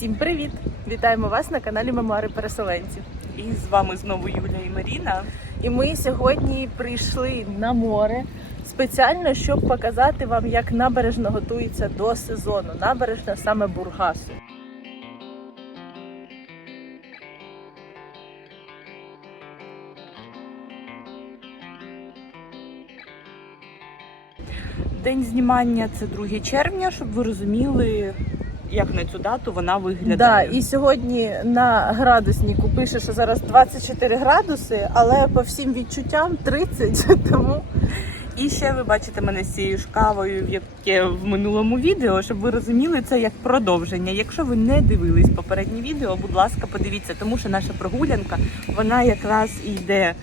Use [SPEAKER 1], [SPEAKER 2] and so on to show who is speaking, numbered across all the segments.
[SPEAKER 1] Всім привіт! Вітаємо вас на каналі Мемуари переселенців.
[SPEAKER 2] І з вами знову Юля і Маріна.
[SPEAKER 1] І ми сьогодні прийшли на море спеціально, щоб показати вам, як набережна готується до сезону. Набережна саме Бургасу.
[SPEAKER 2] День знімання це 2 червня, щоб ви розуміли, як на цю дату вона
[SPEAKER 1] Да,
[SPEAKER 2] виглядає.
[SPEAKER 1] і сьогодні на градуснику пише, що зараз 24 градуси, але по всім відчуттям 30, тому
[SPEAKER 2] І ще ви бачите мене з цією ж кавою, яке в минулому відео, щоб ви розуміли це як продовження. Якщо ви не дивились попереднє відео, будь ласка, подивіться, тому що наша прогулянка вона якраз і йде.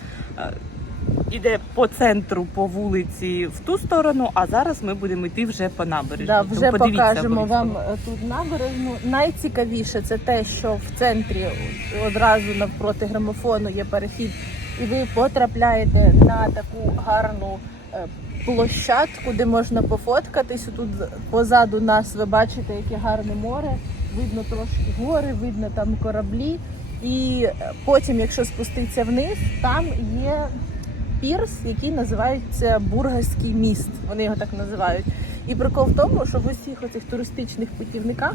[SPEAKER 2] Іде по центру, по вулиці в ту сторону, а зараз ми будемо йти вже по набережні.
[SPEAKER 1] Да,
[SPEAKER 2] Тому
[SPEAKER 1] вже
[SPEAKER 2] подивіться
[SPEAKER 1] покажемо вам е, тут набережну. Найцікавіше це те, що в центрі одразу навпроти грамофону є перехід, і ви потрапляєте на таку гарну е, площадку, де можна пофоткатись. Тут позаду нас ви бачите, яке гарне море. Видно трошки гори, видно там кораблі. І е, потім, якщо спуститися вниз, там є пірс, який називається Бургаський міст. Вони його так називають. І прикол в тому, що в усіх оцих туристичних путівниках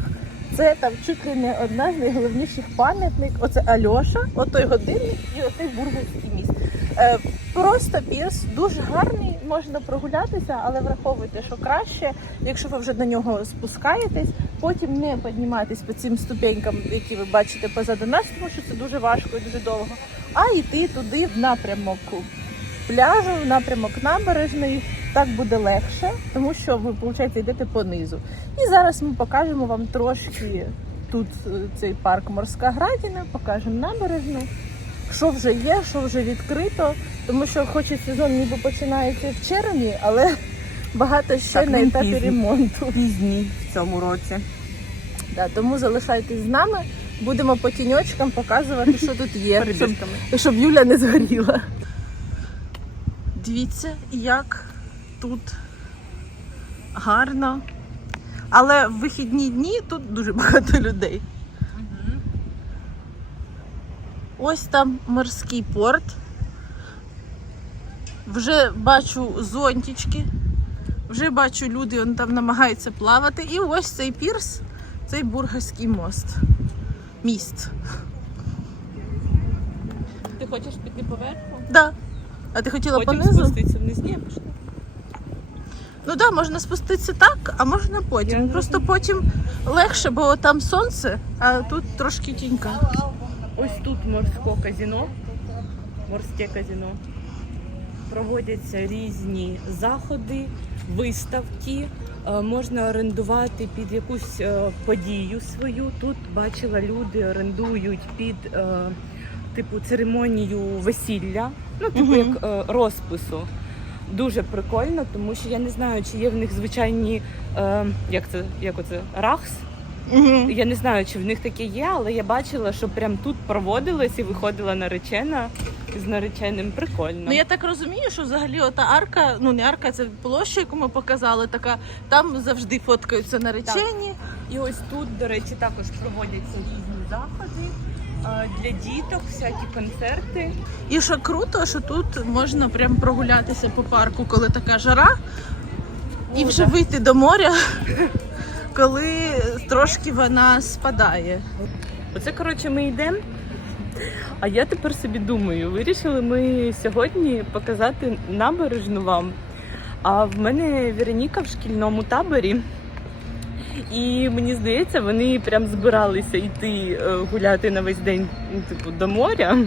[SPEAKER 1] це там чуть ли не одна з найголовніших пам'ятник. Оце Альоша, отой годинник і оцей Бургаський міст. Е, просто пірс дуже гарний, можна прогулятися, але враховуйте, що краще, якщо ви вже на нього спускаєтесь, потім не підніматись по цим ступенькам, які ви бачите позаду нас, тому що це дуже важко і дуже довго, а йти туди в напрямок пляжу, в напрямок набережної. Так буде легше, тому що ви, виходить, йдете понизу. І зараз ми покажемо вам трошки тут е, цей парк Морська Градіна, покажемо набережну, що вже є, що вже відкрито. Тому що, хоч і сезон ніби починається в червні, але багато ще
[SPEAKER 2] Так,
[SPEAKER 1] на етапі
[SPEAKER 2] пізній.
[SPEAKER 1] ремонту.
[SPEAKER 2] пізні в цьому році.
[SPEAKER 1] Да, тому залишайтесь з нами, будемо по тіньочкам показувати, що тут є, щоб, щоб Юля не згоріла. Дивіться, як тут гарно. Але в вихідні дні тут дуже багато людей. Ось там морський порт. Вже бачу зонтички. Вже бачу, люди он там намагаються плавати. І ось цей пірс, цей бургаський мост. Міст.
[SPEAKER 2] Ти хочеш піти поверху?
[SPEAKER 1] Да. А ти хотіла
[SPEAKER 2] Потім
[SPEAKER 1] понизу?
[SPEAKER 2] спуститися вниз. Ні, пішли.
[SPEAKER 1] Ну так, да, можна спуститися так, а можна потім.
[SPEAKER 2] Я
[SPEAKER 1] Просто потім легше, бо там сонце, а тут трошки тінька.
[SPEAKER 2] Ось тут морське казіно, морське казіно. Проводяться різні заходи, виставки. Е, Можна орендувати під якусь е, подію свою. Тут бачила, люди орендують під е, типу церемонію весілля, ну типу
[SPEAKER 1] Мгм.
[SPEAKER 2] як е, розпису. Дуже прикольно, тому що я не знаю, чи є в них звичайні е, як це, як оце рахс.
[SPEAKER 1] Угу.
[SPEAKER 2] Я не знаю, чи в них таке є, але я бачила, що прям тут проводилось і виходила наречена з нареченим. Прикольно.
[SPEAKER 1] Ну я так розумію, що взагалі ота арка, ну не арка, це площа, яку ми показали, така там завжди фоткаються наречені.
[SPEAKER 2] І ось тут, до речі, також проводяться різні заходи для діток, всякі концерти.
[SPEAKER 1] І що круто, що тут можна прям прогулятися по парку, коли така жара, і вже
[SPEAKER 2] да.
[SPEAKER 1] вийти до моря, коли трошки вона спадає.
[SPEAKER 2] Оце коротше ми йдемо. А я тепер собі думаю, вирішили ми сьогодні показати набережну вам. А в мене Вероніка в шкільному таборі. І мені здається, вони прям збиралися йти е, гуляти на весь день, ну, типу, до моря.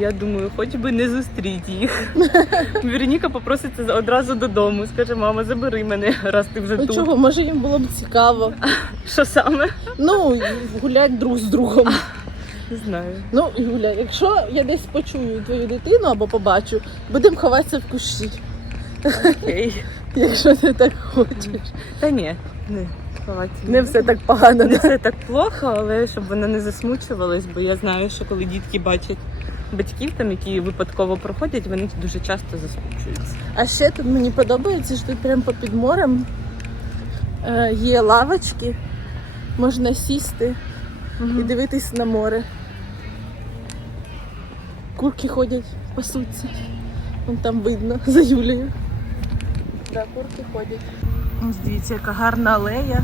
[SPEAKER 2] Я думаю, хоч би не зустріти їх. Вероніка попроситься одразу додому. Скаже, мама, забери мене, раз ти вже
[SPEAKER 1] Ну
[SPEAKER 2] тут.
[SPEAKER 1] чого, може їм було б цікаво.
[SPEAKER 2] Що саме?
[SPEAKER 1] Ну, гулять друг з другом.
[SPEAKER 2] Не знаю.
[SPEAKER 1] Ну, Юля, якщо я десь почую твою дитину або побачу, будемо ховатися в кущі,
[SPEAKER 2] Окей.
[SPEAKER 1] якщо ти так хочеш.
[SPEAKER 2] Та ні, не ховати.
[SPEAKER 1] Не все так погано.
[SPEAKER 2] Не все так плохо, але щоб вона не засмучувалась, бо я знаю, що коли дітки бачать батьків, там, які випадково проходять, вони дуже часто засмучуються.
[SPEAKER 1] А ще тут мені подобається, що тут прямо попід морем е, є лавочки, можна сісти, і дивитись на море. Курки ходять, пасуться. Вон там видно за Юлією. Да, курки ходять. Ось дивіться, яка гарна алея.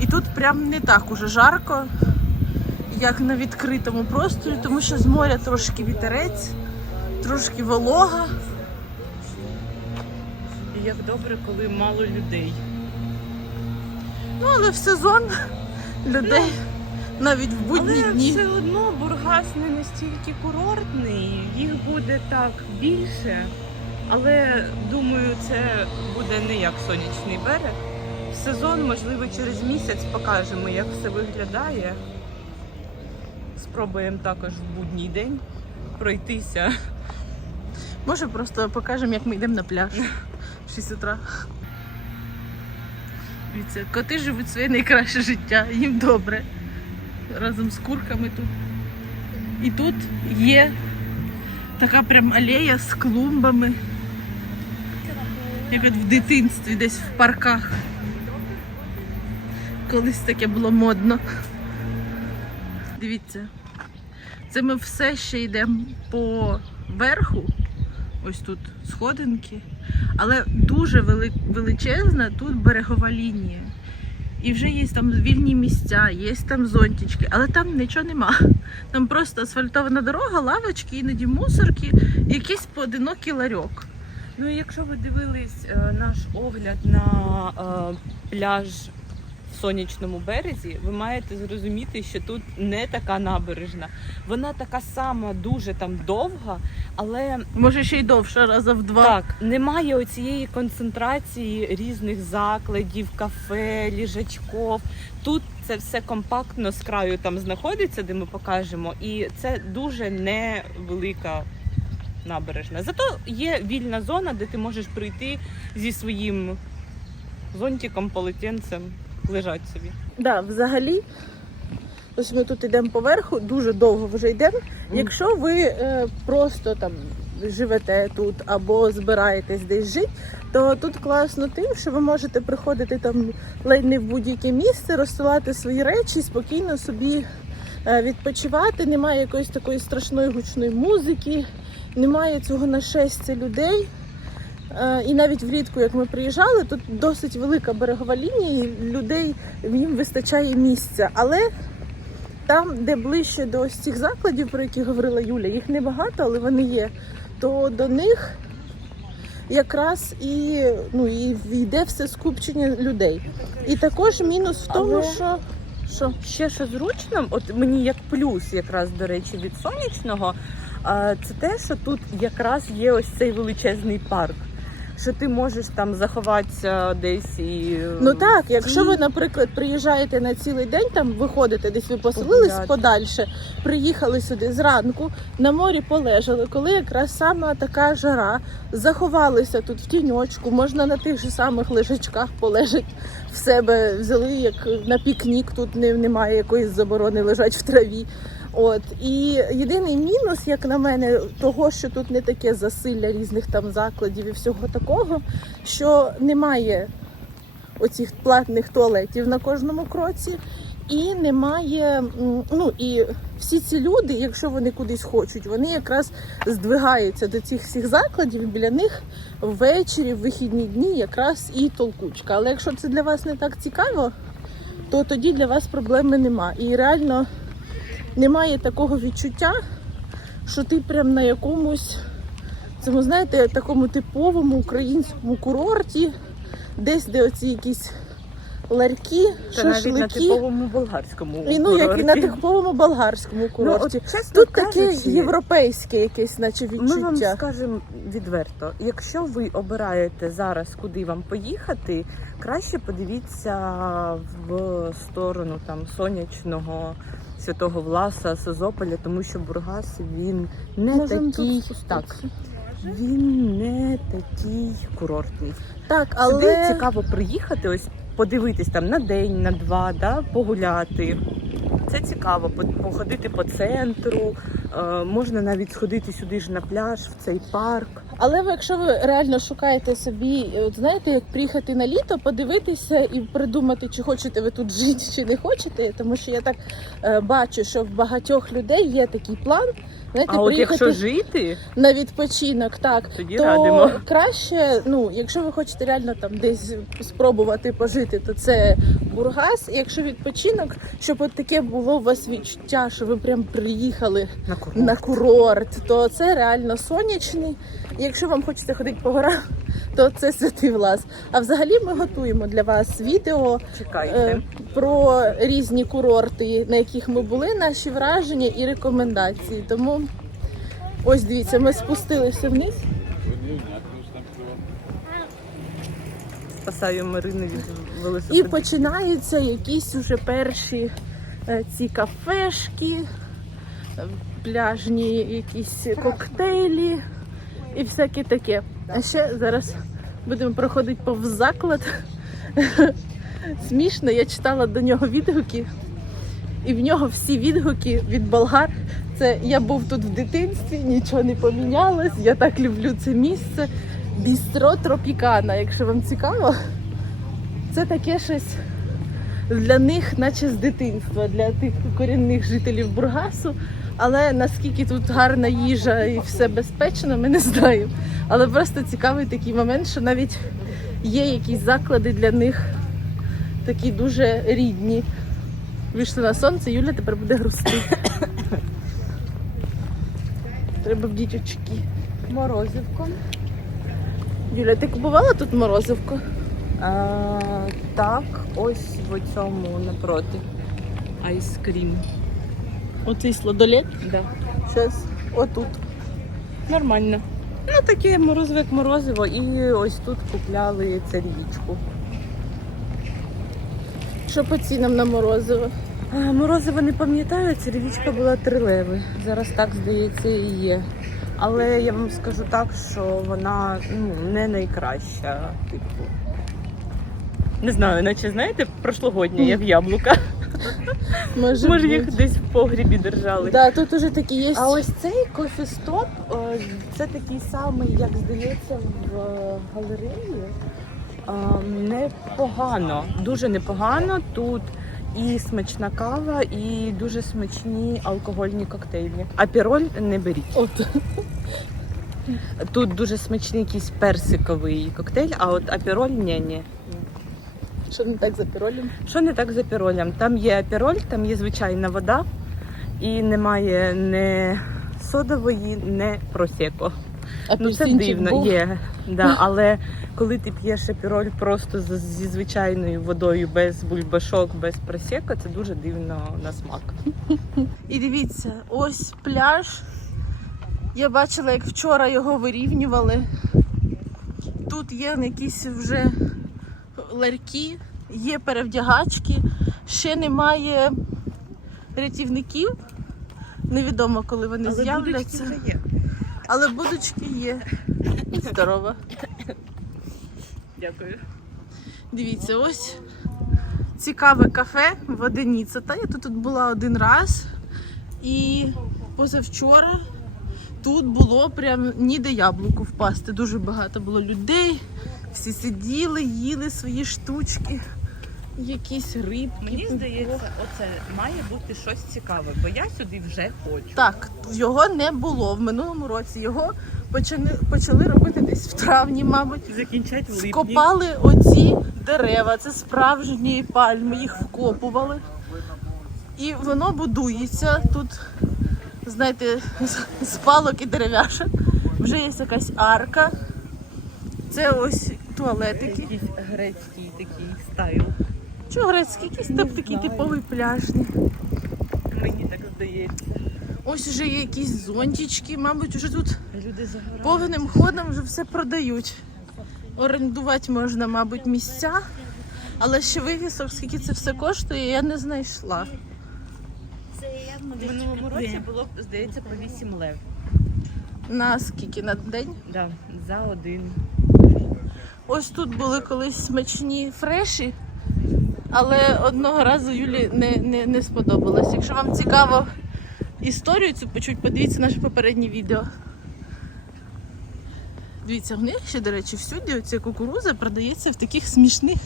[SPEAKER 1] І тут прям не так уже жарко, як на відкритому просторі, тому що з моря трошки вітерець, трошки волога.
[SPEAKER 2] І як добре, коли мало людей.
[SPEAKER 1] Ну, але в сезон людей навіть в будні
[SPEAKER 2] Але
[SPEAKER 1] дні.
[SPEAKER 2] все одно Бургас не настільки курортний, їх буде так більше. Але думаю, це буде не як сонячний берег. Сезон, можливо, через місяць покажемо, як все виглядає. Спробуємо також в будній день пройтися.
[SPEAKER 1] Може, просто покажемо, як ми йдемо на пляж в 6 утра. Дивіться, коти живуть своє найкраще життя, їм добре. Разом з курками тут. І тут є така прям алея з клумбами. Як от в дитинстві, десь в парках. Колись таке було модно. Дивіться, це ми все ще йдемо по верху. Ось тут сходинки. Але дуже величезна тут берегова лінія. І вже є там вільні місця, є там зонтички, але там нічого нема. Там просто асфальтована дорога, лавочки, іноді мусорки, якийсь поодинокий ларьок.
[SPEAKER 2] Ну і якщо ви дивились е, наш огляд на е, пляж сонячному березі, ви маєте зрозуміти, що тут не така набережна. Вона така сама, дуже там довга, але
[SPEAKER 1] Може ще й довше, раза в два.
[SPEAKER 2] так, немає оцієї концентрації різних закладів, кафе, ліжачков. Тут це все компактно з краю там знаходиться, де ми покажемо, і це дуже невелика набережна. Зато є вільна зона, де ти можеш прийти зі своїм зонтиком, полотенцем, лежать собі.
[SPEAKER 1] Да, взагалі, ось ми тут йдемо поверху, дуже довго вже йдемо. Якщо ви е, просто там живете тут або збираєтесь десь жити, то тут класно тим, що ви можете приходити там ледь не в будь-яке місце, розсилати свої речі, спокійно собі е, відпочивати. Немає якоїсь такої страшної гучної музики, немає цього нашестя людей. Е, І навіть влітку, як ми приїжджали, тут досить велика берегова лінія, і людей їм вистачає місця. Але там, де ближче до ось цих закладів, про які говорила Юля, їх небагато, але вони є, то до них якраз і, ну, і йде все скупчення людей. І також мінус в тому,
[SPEAKER 2] Але-
[SPEAKER 1] що. що
[SPEAKER 2] Ще що зручно, от мені як плюс, якраз до речі, від сонячного, це те, що тут якраз є ось цей величезний парк. Що ти можеш там заховатися десь і
[SPEAKER 1] Ну так, якщо ви, наприклад, приїжджаєте на цілий день, там виходите, десь ви поселились
[SPEAKER 2] Погуляти.
[SPEAKER 1] подальше, приїхали сюди зранку, на морі полежали, коли якраз сама така жара, заховалися тут в тіньочку, можна на тих же самих лежачках полежати в себе, взяли як на пікнік, тут немає якоїсь заборони лежать в траві. От і єдиний мінус, як на мене, того, що тут не таке засилля різних там закладів і всього такого, що немає оцих платних туалетів на кожному кроці. І немає, ну і всі ці люди, якщо вони кудись хочуть, вони якраз здвигаються до цих всіх закладів. і Біля них ввечері, в вихідні дні якраз і толкучка. Але якщо це для вас не так цікаво, то тоді для вас проблеми нема. І реально немає такого відчуття, що ти прям на якомусь цьому, знаєте, такому типовому українському курорті, десь де оці якісь ларьки,
[SPEAKER 2] Та навіть на
[SPEAKER 1] шашлики.
[SPEAKER 2] типовому болгарському
[SPEAKER 1] І, ну, як і на
[SPEAKER 2] курорті.
[SPEAKER 1] типовому болгарському
[SPEAKER 2] Ну, от, чесно
[SPEAKER 1] Тут таке
[SPEAKER 2] кажучи,
[SPEAKER 1] європейське якесь, наче
[SPEAKER 2] Ми вам
[SPEAKER 1] відчуття.
[SPEAKER 2] скажемо відверто, якщо ви обираєте зараз, куди вам поїхати, краще подивіться в сторону там сонячного святого Власа, Созополя, тому що Бургас він не
[SPEAKER 1] Можемо тут
[SPEAKER 2] такий
[SPEAKER 1] спуститися.
[SPEAKER 2] так. Він не такий курортний.
[SPEAKER 1] Так,
[SPEAKER 2] Але
[SPEAKER 1] але
[SPEAKER 2] Сюди цікаво приїхати, ось подивитись там на день, на два, да, погуляти. Це цікаво, походити по центру. Е, можна навіть сходити сюди ж на пляж, в цей парк.
[SPEAKER 1] Але ви, якщо ви реально шукаєте собі, от знаєте, як приїхати на літо, подивитися і придумати, чи хочете ви тут жити, чи не хочете, тому що я так е, бачу, що в багатьох людей є такий план. Знаєте,
[SPEAKER 2] А от якщо жити,
[SPEAKER 1] на відпочинок, так
[SPEAKER 2] тоді
[SPEAKER 1] то
[SPEAKER 2] радимо.
[SPEAKER 1] краще, ну якщо ви хочете реально там десь спробувати пожити, то це Бургас. І якщо відпочинок, щоб от таке було у вас відчуття, що ви прям приїхали
[SPEAKER 2] На курорт.
[SPEAKER 1] на курорт, то це реально сонячний. Якщо вам хочеться ходити по горам, то це святий влас. А взагалі ми готуємо для вас відео
[SPEAKER 2] Чекайте.
[SPEAKER 1] е, про різні курорти, на яких ми були, наші враження і рекомендації. Тому ось дивіться, ми спустилися вниз.
[SPEAKER 2] Спасаю Марину від
[SPEAKER 1] І починаються якісь уже перші е, ці кафешки, е, пляжні якісь коктейлі і всяке таке. А ще зараз будемо проходити повз заклад. Смішно, я читала до нього відгуки, і в нього всі відгуки від болгар. Це я був тут в дитинстві, нічого не помінялось. Я так люблю це місце. Бістро Тропікана, якщо вам цікаво. Це таке щось для них, наче з дитинства, для тих корінних жителів Бургасу. Але наскільки тут гарна їжа і все безпечно, ми не знаємо. Але просто цікавий такий момент, що навіть є якісь заклади для них такі дуже рідні. Вийшли на сонце, Юля тепер буде грусти. Треба вдіть очки.
[SPEAKER 2] Морозивко.
[SPEAKER 1] Юля, ти купувала тут морозивку?
[SPEAKER 2] А, так, ось в цьому напроти. Айскрім.
[SPEAKER 1] Оцей сладолет?
[SPEAKER 2] Да.
[SPEAKER 1] Щас, отут.
[SPEAKER 2] Нормально. Ну, таке морозиво, як морозиво. І ось тут купляли царівічку.
[SPEAKER 1] Що по цінам на морозиво?
[SPEAKER 2] А, Морозиво не пам'ятаю, царівічка була три леви. Зараз так здається і є. Але я вам скажу так, що вона ну, не найкраща. Типу. Не знаю, наче знаєте, прошлогодня, як яблука.
[SPEAKER 1] Може,
[SPEAKER 2] Може,
[SPEAKER 1] бути.
[SPEAKER 2] їх десь в погрібі держали.
[SPEAKER 1] Да, тут уже такі є.
[SPEAKER 2] А ось цей кофі-стоп, е, це такий самий, як здається, в е, галереї. Е, Непогано, дуже непогано. Тут і смачна кава, і дуже смачні алкогольні коктейлі. Апіроль не беріть.
[SPEAKER 1] От.
[SPEAKER 2] Тут дуже смачний якийсь персиковий коктейль, а от апіроль ні, ні.
[SPEAKER 1] Що не так за піролем?
[SPEAKER 2] Що не так з апіролем? Там є апіроль, там є звичайна вода, і немає не содової, не просеко. Ну це дивно,
[SPEAKER 1] був.
[SPEAKER 2] є. Да, але коли ти п'єш апіроль просто з- зі звичайною водою, без бульбашок, без просеко, це дуже дивно на смак.
[SPEAKER 1] І дивіться, ось пляж. Я бачила, як вчора його вирівнювали. Тут є якісь вже ларьки, є перевдягачки, ще немає рятівників. Невідомо, коли вони з'являться.
[SPEAKER 2] є.
[SPEAKER 1] Але будочки є. Здорово.
[SPEAKER 2] Дякую.
[SPEAKER 1] Дивіться, ось цікаве кафе Воденіца. Та я тут, тут була один раз. І позавчора тут було прям ніде яблуку впасти. Дуже багато було людей. Всі сиділи, їли свої штучки, якісь рибки.
[SPEAKER 2] Мені здається, оце має бути щось цікаве, бо я сюди вже хочу.
[SPEAKER 1] Так, його не було в минулому році. Його почали, почали робити десь в травні, мабуть.
[SPEAKER 2] Закінчать в липні.
[SPEAKER 1] Скопали оці дерева, це справжні пальми, їх вкопували. І воно будується тут, знаєте, з палок і дерев'яшок. Вже є якась арка. Це ось туалетики.
[SPEAKER 2] Якийсь грецький такий стайл.
[SPEAKER 1] Чого грецький? Якийсь тип такий типовий пляжний.
[SPEAKER 2] Мені так здається.
[SPEAKER 1] Ось вже є якісь зонтички, мабуть, вже тут
[SPEAKER 2] Люди
[SPEAKER 1] повним ходом вже все продають. Орендувати можна, мабуть, місця, але ще вивісок, скільки це все коштує, я не знайшла.
[SPEAKER 2] В минулому році було, здається, по 8 лев.
[SPEAKER 1] На скільки на день?
[SPEAKER 2] Да, за один.
[SPEAKER 1] Ось тут були колись смачні фреші, але одного разу Юлі не, не, не сподобалось. Якщо вам цікаво історію цю почуть, подивіться наше попереднє відео. Дивіться, в них ще, до речі, всюди оця кукуруза продається в таких смішних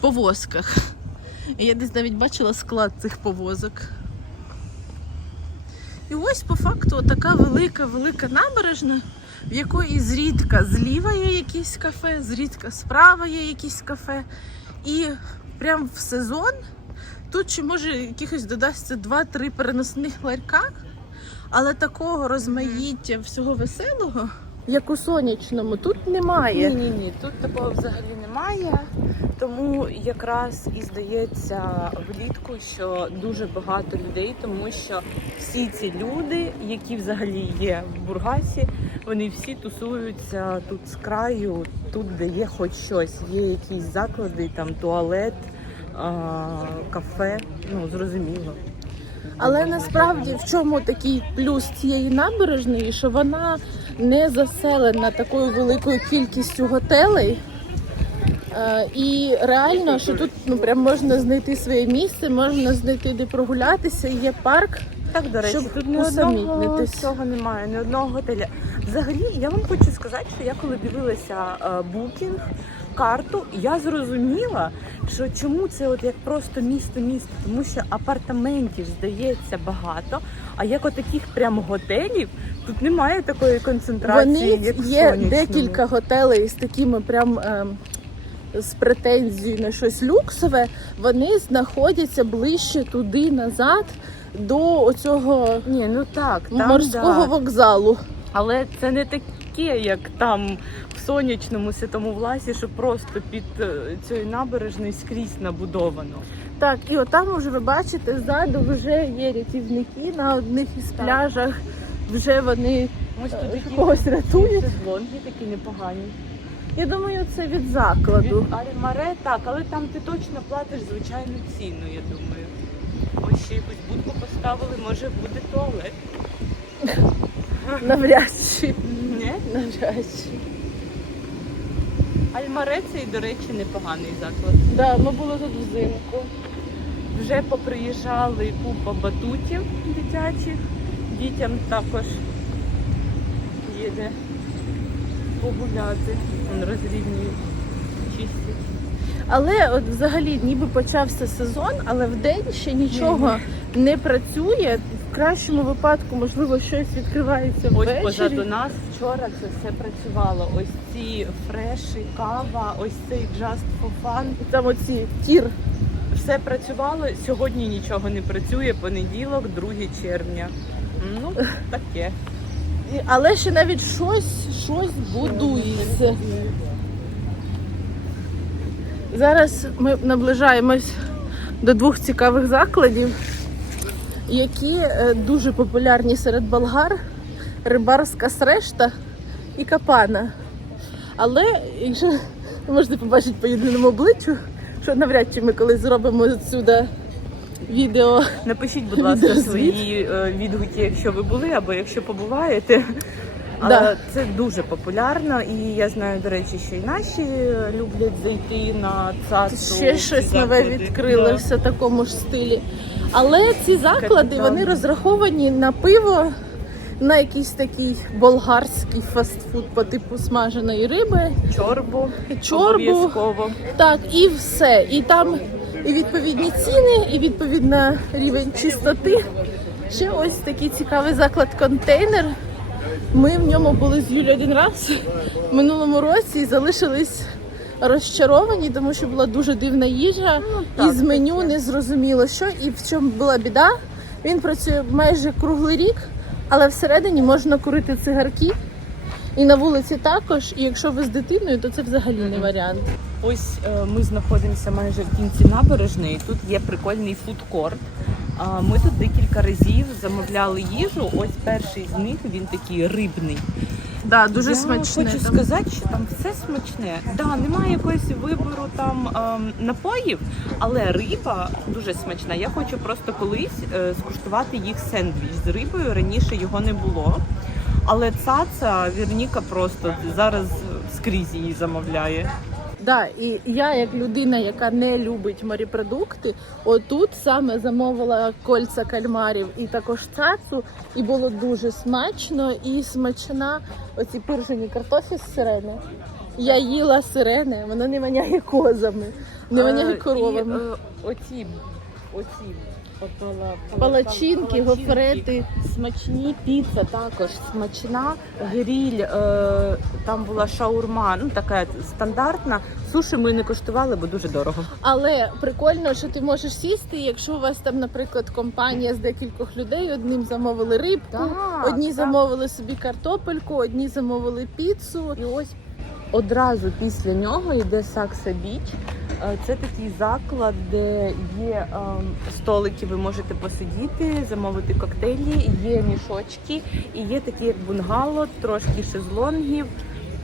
[SPEAKER 1] повозках. Я десь навіть бачила склад цих повозок. І ось по факту така велика, велика набережна, в якої зрідка зліва є якесь кафе, зрідка справа є якесь кафе. І прям в сезон тут ще може якихось додасться 2-3 переносних ларька, але такого розмаїття всього веселого, як у сонячному, тут немає.
[SPEAKER 2] Ні, ні, ні, тут такого взагалі немає. Тому якраз і здається влітку, що дуже багато людей, тому що всі ці люди, які взагалі є в Бургасі, вони всі тусуються тут з краю, тут де є хоч щось. Є якісь заклади, там туалет, кафе. Ну зрозуміло.
[SPEAKER 1] Але насправді в чому такий плюс цієї набережної, що вона не заселена такою великою кількістю готелей. Е, І реально, що тут ну прям можна знайти своє місце, можна знайти де прогулятися. Є парк.
[SPEAKER 2] Так, до речі,
[SPEAKER 1] Щоб
[SPEAKER 2] тут ні одного цього немає, ні одного готеля. Взагалі, я вам хочу сказати, що я коли дивилася е, букінг, карту, я зрозуміла, що чому це от як просто місто-місто, тому що апартаментів здається багато, а як от таких прям готелів тут немає такої концентрації.
[SPEAKER 1] Вони
[SPEAKER 2] як в
[SPEAKER 1] є
[SPEAKER 2] сонячному.
[SPEAKER 1] декілька готелей з такими прям. ем, з претензією на щось люксове, вони знаходяться ближче туди назад до оцього
[SPEAKER 2] Ні, ну так, там,
[SPEAKER 1] морського
[SPEAKER 2] да.
[SPEAKER 1] вокзалу.
[SPEAKER 2] Але це не таке, як там в сонячному святому власі, що просто під е, цією набережною скрізь набудовано.
[SPEAKER 1] Так, і отам уже ви бачите, ззаду вже є рятівники на одних із
[SPEAKER 2] Так.
[SPEAKER 1] пляжах. Вже вони Е,
[SPEAKER 2] тут такі
[SPEAKER 1] когось рятують.
[SPEAKER 2] шезлонги такі непогані.
[SPEAKER 1] Я думаю, це від закладу.
[SPEAKER 2] Від Арімаре, так, але там ти точно платиш звичайну ціну, я думаю. Ще якусь будку поставили, може буде туалет.
[SPEAKER 1] Навряд чи.
[SPEAKER 2] Ні?
[SPEAKER 1] Навряд чи.
[SPEAKER 2] Альмаре це до речі, непоганий заклад.
[SPEAKER 1] Да, ми були тут взимку.
[SPEAKER 2] Вже поприїжджали купа батутів дитячих. Дітям також є де погуляти. Вон розрівнюють, чистять.
[SPEAKER 1] Але от взагалі ніби почався сезон, але в день ще нічого не працює. В кращому випадку, можливо, щось відкривається
[SPEAKER 2] Ось
[SPEAKER 1] ввечері.
[SPEAKER 2] позаду нас вчора це все працювало. Ось ці фреші, кава, ось цей just for fun.
[SPEAKER 1] Там оці тір.
[SPEAKER 2] Все працювало. Сьогодні нічого не працює. Понеділок, 2 червня. Ну, таке.
[SPEAKER 1] Але ще навіть щось, щось будується. Зараз ми наближаємось до двох цікавих закладів, які е, дуже популярні серед болгар: рибарська срешта і капана. Але якщо ви можете побачити по єдиному обличчю, що навряд чи ми колись зробимо відсюди відео.
[SPEAKER 2] Напишіть, будь ласка,
[SPEAKER 1] Відеозвіт.
[SPEAKER 2] свої е, відгуки, якщо ви були або якщо побуваєте. Але
[SPEAKER 1] Да.
[SPEAKER 2] це дуже популярно, і я знаю, до речі, що і наші люблять зайти на цацу.
[SPEAKER 1] Ще щось нове відкрилося в такому ж стилі. Але ці заклади
[SPEAKER 2] Капітан.
[SPEAKER 1] вони розраховані на пиво, на якийсь такий болгарський фастфуд по типу смаженої риби,
[SPEAKER 2] Чорбу,
[SPEAKER 1] чорбу,
[SPEAKER 2] обов'язково.
[SPEAKER 1] так і все. І там і відповідні ціни, і відповідно рівень чистоти. Ще ось такий цікавий заклад контейнер. Ми в ньому були з Юлією один раз в минулому році і залишились розчаровані, тому що була дуже дивна їжа,
[SPEAKER 2] Ну, так,
[SPEAKER 1] і з меню не зрозуміло що. І в чому була біда. Він працює майже круглий рік, але всередині можна курити цигарки. І на вулиці також. І якщо ви з дитиною, то це взагалі не варіант.
[SPEAKER 2] Ось е, ми знаходимося майже в кінці набережної. Тут є прикольний фудкорт. Ми тут декілька разів замовляли їжу. Ось перший з них він такий рибний.
[SPEAKER 1] Да, дуже
[SPEAKER 2] Я
[SPEAKER 1] смачне.
[SPEAKER 2] Хочу
[SPEAKER 1] там.
[SPEAKER 2] сказати, що там все смачне. Да, немає якогось вибору там ем, напоїв, але риба дуже смачна. Я хочу просто колись е, скуштувати їх сендвіч з рибою. Раніше його не було. Але цаца Вірніка просто зараз скрізь її замовляє.
[SPEAKER 1] Да, і я, як людина, яка не любить морепродукти, отут саме замовила кольця кальмарів і також цацу, і було дуже смачно і смачна оці пиржені картофі з сирени. Я їла сирени, воно не воняє козами, не воняє
[SPEAKER 2] Е,
[SPEAKER 1] коровами.
[SPEAKER 2] І, е, оці, оці пала-
[SPEAKER 1] Палачинки, гофрети.
[SPEAKER 2] Смачні піца також смачна. Гріль, е, там була шаурма, ну така стандартна. Суші ми не коштували, бо дуже дорого.
[SPEAKER 1] Але прикольно, що ти можеш сісти, якщо у вас там, наприклад, компанія з декількох людей, одним замовили рибку,
[SPEAKER 2] Так,
[SPEAKER 1] одні
[SPEAKER 2] так.
[SPEAKER 1] замовили собі картопельку, одні замовили піцу.
[SPEAKER 2] І ось одразу після нього йде Сакса Біч. Е, Це такий заклад, де є ем, столики, ви можете посидіти, замовити коктейлі, є мішочки, і є такі як бунгало, трошки шезлонгів.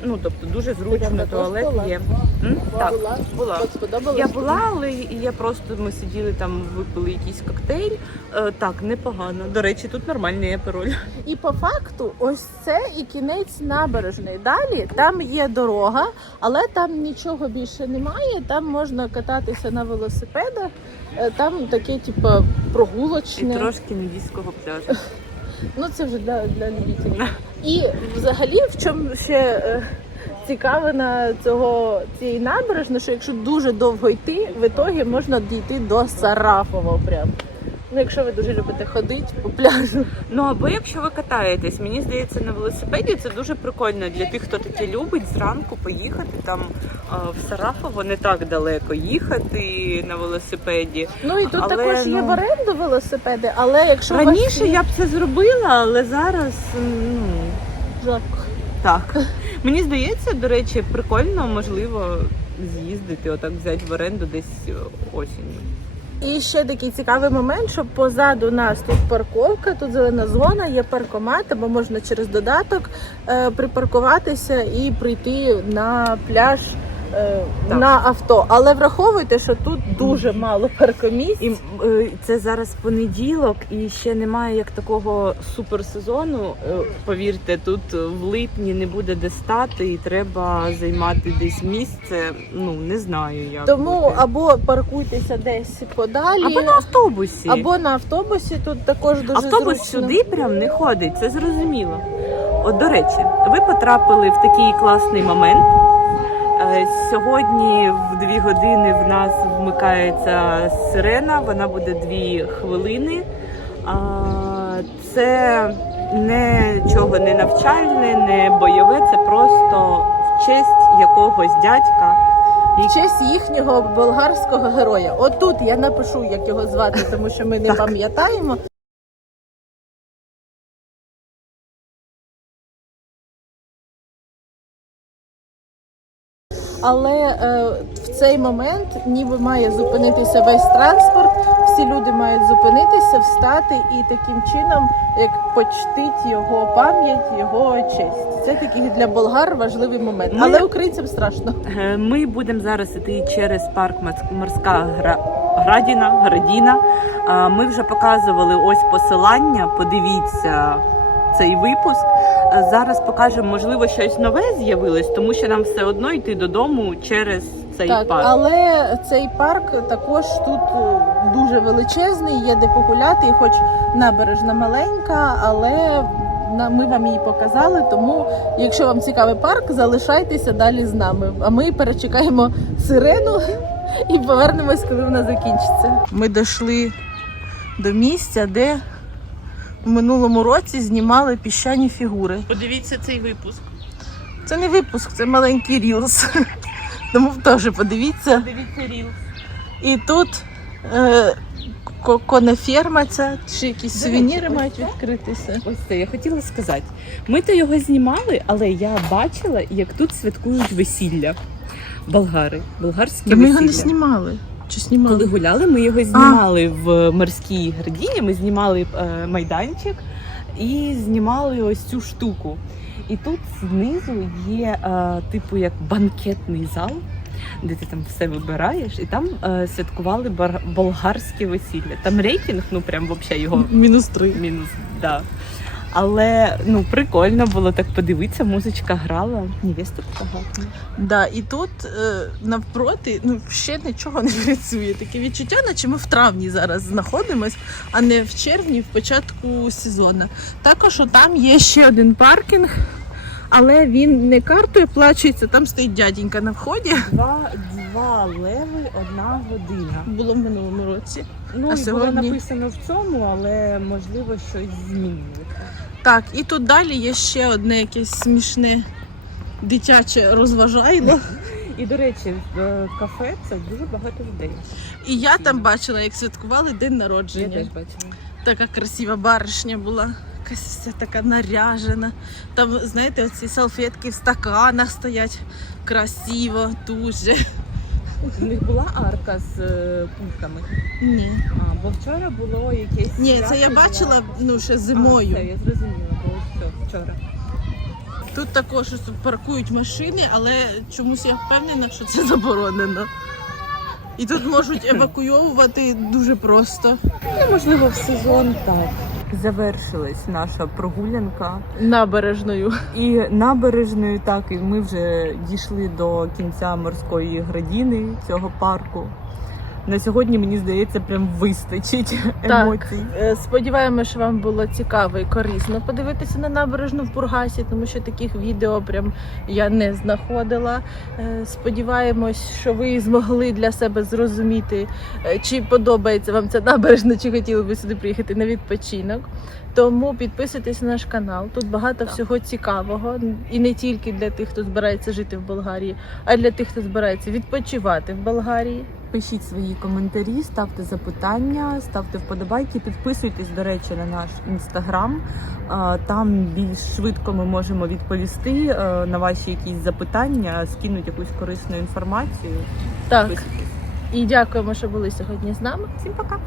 [SPEAKER 2] Ну тобто дуже зручно, туалет є. М? Так,
[SPEAKER 1] була?
[SPEAKER 2] була.
[SPEAKER 1] От сподобалось?
[SPEAKER 2] Я була, але я просто ми сиділи там, випили якийсь коктейль. Е, Так, непогано. До речі, тут нормальний апероль.
[SPEAKER 1] І по факту, ось це і кінець набережної. Далі там є дорога, але там нічого більше немає. Там можна кататися на велосипедах. Е, Там таке, типу,
[SPEAKER 2] І
[SPEAKER 1] прогулочне.
[SPEAKER 2] трошки нудійського пляжу.
[SPEAKER 1] Ну це вже для, для любителів. І взагалі, в чому ще е, цікавина цього цієї набережної, що якщо дуже довго йти, в ітогі можна дійти до Сарафово прям. Ну, якщо ви дуже любите ходити по пляжу.
[SPEAKER 2] Ну або якщо ви катаєтесь, мені здається, на велосипеді це дуже прикольно для тих, хто таке любить зранку поїхати там в Сарафово не так далеко їхати на велосипеді.
[SPEAKER 1] Ну і тут
[SPEAKER 2] Але,
[SPEAKER 1] також є
[SPEAKER 2] ну,
[SPEAKER 1] в оренду велосипеди, але якщо у вас
[SPEAKER 2] Раніше я б це зробила, але зараз ну
[SPEAKER 1] Жалко.
[SPEAKER 2] так. Мені здається, до речі, прикольно, можливо, з'їздити, отак взяти в оренду десь осінню.
[SPEAKER 1] І ще такий цікавий момент, що позаду нас тут парковка, тут зелена зона, є паркомат, або можна через додаток е, припаркуватися і прийти на пляж е,
[SPEAKER 2] Так.
[SPEAKER 1] на авто. Але враховуйте, що тут дуже мало паркомісць.
[SPEAKER 2] І е, це зараз понеділок, і ще немає як такого суперсезону. Е, Повірте, тут в липні не буде де стати, і треба займати десь місце. Ну не знаю як.
[SPEAKER 1] Тому
[SPEAKER 2] буде.
[SPEAKER 1] або паркуйтеся десь подалі,
[SPEAKER 2] або на автобусі.
[SPEAKER 1] або на автобусі. Тут також дуже
[SPEAKER 2] Автобус
[SPEAKER 1] зручно.
[SPEAKER 2] сюди прям не ходить, це зрозуміло. От до речі, ви потрапили в такий класний момент. Е, Сьогодні в дві години в нас вмикається сирена, вона буде дві хвилини. Це нічого не навчальне, не бойове, це просто в честь якогось дядька.
[SPEAKER 1] В честь їхнього болгарського героя. Отут я напишу, як його звати, тому що ми не пам'ятаємо. Але е, в цей момент ніби має зупинитися весь транспорт, всі люди мають зупинитися, встати і таким чином як почтить його пам'ять, його честь. Це такий для болгар важливий момент.
[SPEAKER 2] Ми-
[SPEAKER 1] Але українцям страшно.
[SPEAKER 2] Е, Ми будемо зараз іти через парк Морська Гра... Градіна, Градіна. Ми вже показували ось посилання. Подивіться цей випуск. Е, Зараз покажемо, можливо, щось нове з'явилось, тому що нам все одно йти додому через цей
[SPEAKER 1] Так,
[SPEAKER 2] парк.
[SPEAKER 1] але цей парк також тут е, дуже величезний, є де погуляти, і хоч набережна маленька, але ми вам її показали. Тому, якщо вам цікавий парк, залишайтеся далі з нами. А ми перечекаємо сирену і повернемось, коли вона закінчиться. Ми дійшли до місця, де в минулому році знімали піщані фігури.
[SPEAKER 2] Подивіться цей випуск.
[SPEAKER 1] Це не випуск, це маленький рілс. Тому теж подивіться.
[SPEAKER 2] Дивіться ріл.
[SPEAKER 1] І тут е, ко- конеферма ця, чи якісь сувеніри мають відкритися.
[SPEAKER 2] Ось це я хотіла сказати. Ми то його знімали, але я бачила, як тут святкують весілля. Болгари. Болгарське
[SPEAKER 1] Та ми
[SPEAKER 2] весілля.
[SPEAKER 1] його не знімали. Чи знімали?
[SPEAKER 2] Коли гуляли, ми його знімали в морській градіні. Ми знімали е, майданчик і знімали ось цю штуку. І тут знизу є е, типу як банкетний зал, де ти там все вибираєш, і там е, святкували болгарське весілля. Там рейтинг, ну прям взагалі його
[SPEAKER 1] Мінус три.
[SPEAKER 2] мінус, да. Але ну прикольно було так подивитися, музичка грала, невеста така гарна.
[SPEAKER 1] Да, і тут е, навпроти ну, ще нічого не працює. Таке відчуття, наче ми в травні зараз знаходимось, а не в червні, в початку сезону. Також там є ще один паркінг, але він не картою оплачується, там стоїть дяденька на вході.
[SPEAKER 2] Два, два леви, одна година.
[SPEAKER 1] Було в минулому році.
[SPEAKER 2] Ну
[SPEAKER 1] А
[SPEAKER 2] і
[SPEAKER 1] сьогодні?
[SPEAKER 2] було написано в цьому, але можливо щось змінили.
[SPEAKER 1] Так, і тут далі є ще одне якесь смішне дитяче розважайло.
[SPEAKER 2] І до речі, в е, кафе це дуже багато людей.
[SPEAKER 1] І я там бачила, як святкували день
[SPEAKER 2] Я
[SPEAKER 1] народження.
[SPEAKER 2] теж бачила.
[SPEAKER 1] Така красива баришня була. Якась вся така наряжена. Там, знаєте, оці салфетки в стаканах стоять красиво, дуже.
[SPEAKER 2] У них була арка з е, пунктами.
[SPEAKER 1] Ні.
[SPEAKER 2] А, бо вчора було якесь.
[SPEAKER 1] Ні, це я
[SPEAKER 2] була-
[SPEAKER 1] бачила ну, ще
[SPEAKER 2] А,
[SPEAKER 1] зимою.
[SPEAKER 2] я зрозуміла, бо все, вчора.
[SPEAKER 1] Тут також ось паркують машини, але чомусь я впевнена, що це заборонено. І тут можуть евакуйовувати дуже просто.
[SPEAKER 2] Ну, можливо, в сезон так. Завершилась наша прогулянка
[SPEAKER 1] Набережною.
[SPEAKER 2] і набережною, так і ми вже дійшли до кінця морської градіни цього парку. На сьогодні мені здається, прям вистачить емоцій.
[SPEAKER 1] Е, Сподіваємося, що вам було цікаво і корисно подивитися на набережну в Бургасі, тому що таких відео прям я не знаходила. Е, Сподіваємось, що ви змогли для себе зрозуміти, е, чи подобається вам ця набережна, чи хотіли би сюди приїхати на відпочинок. Тому підписуйтесь на наш канал. Тут багато
[SPEAKER 2] Так.
[SPEAKER 1] всього цікавого, і не тільки для тих, хто збирається жити в Болгарії, а й для тих, хто збирається відпочивати в Болгарії.
[SPEAKER 2] Пишіть свої коментарі, ставте запитання, ставте вподобайки, підписуйтесь, до речі, на наш інстаграм. Там більш швидко ми можемо відповісти е, на ваші якісь запитання, скинути якусь корисну інформацію.
[SPEAKER 1] Так, і дякуємо, що були сьогодні з нами.
[SPEAKER 2] Всім пока!